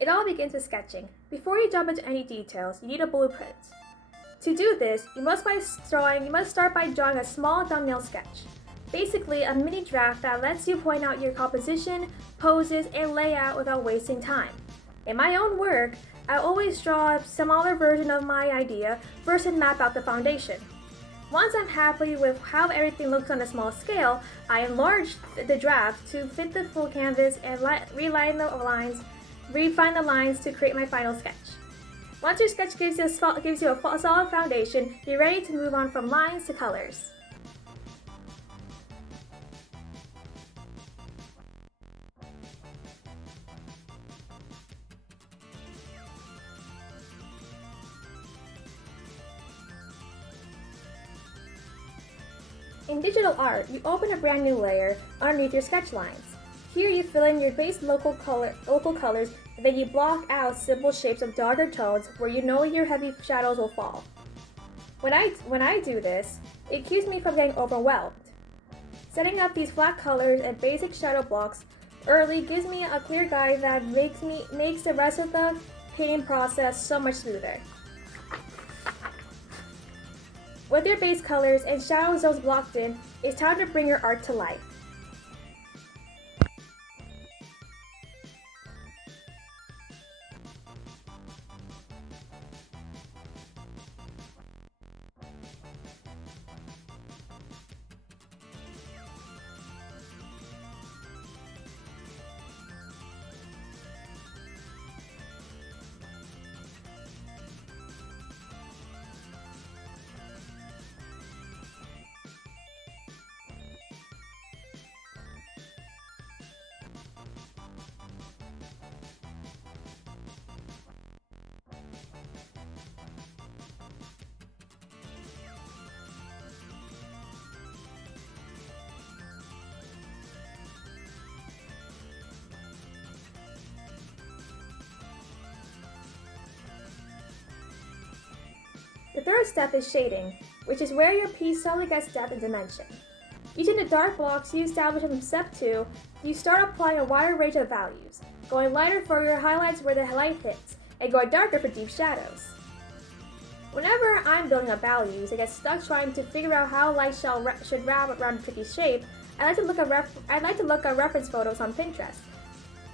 It all begins with sketching. Before you jump into any details, you need a blueprint. To do this, you must start by drawing a small thumbnail sketch. Basically, a mini draft that lets you point out your composition, poses, and layout without wasting time. In my own work, I always draw a smaller version of my idea first and map out the foundation. Once I'm happy with how everything looks on a small scale, I enlarge the draft to fit the full canvas and refine the lines to create my final sketch. Once your sketch gives you a solid foundation, you're ready to move on from lines to colors. In digital art, you open a brand new layer underneath your sketch lines. Here you fill in your base local colors, and then you block out simple shapes of darker tones where you know your heavy shadows will fall. When I do this, it keeps me from getting overwhelmed. Setting up these flat colors and basic shadow blocks early gives me a clear guide that makes the rest of the painting process so much smoother. With your base colors and shadow zones blocked in, it's time to bring your art to life. The third step is shading, which is where your piece slowly gets depth and dimension. Using the dark blocks you establish in step 2, you start applying a wider range of values, going lighter for your highlights where the light hits, and going darker for deep shadows. Whenever I'm building up values and get stuck trying to figure out how light should wrap around a tricky shape, I like to look at reference photos on Pinterest.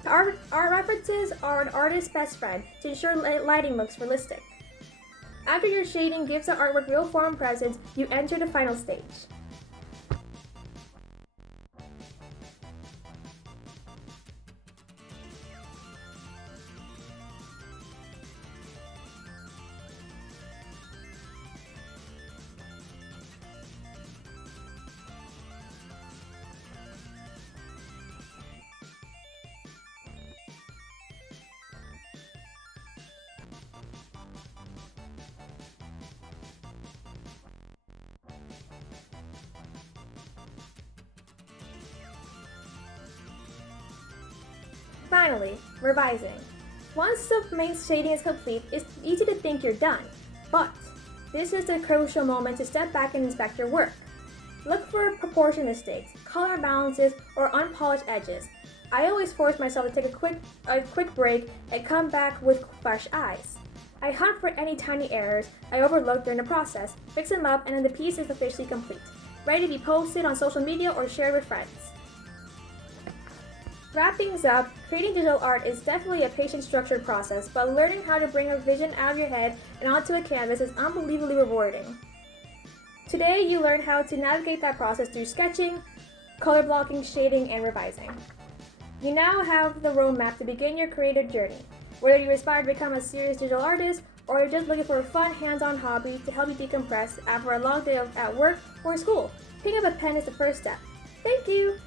Art references are an artist's best friend to ensure lighting looks realistic. After your shading gives the artwork real form and presence, you enter the final stage. Finally, revising. Once the main shading is complete, it's easy to think you're done, but this is the crucial moment to step back and inspect your work. Look for proportion mistakes, color balances, or unpolished edges. I always force myself to take a quick break and come back with fresh eyes. I hunt for any tiny errors I overlooked during the process, fix them up, and then the piece is officially complete, ready to be posted on social media or shared with friends. To wrap things up, creating digital art is definitely a patient structured process, but learning how to bring a vision out of your head and onto a canvas is unbelievably rewarding. Today, you learned how to navigate that process through sketching, color blocking, shading, and revising. You now have the roadmap to begin your creative journey. Whether you aspire to become a serious digital artist or you're just looking for a fun, hands-on hobby to help you decompress after a long day at work or school, picking up a pen is the first step. Thank you!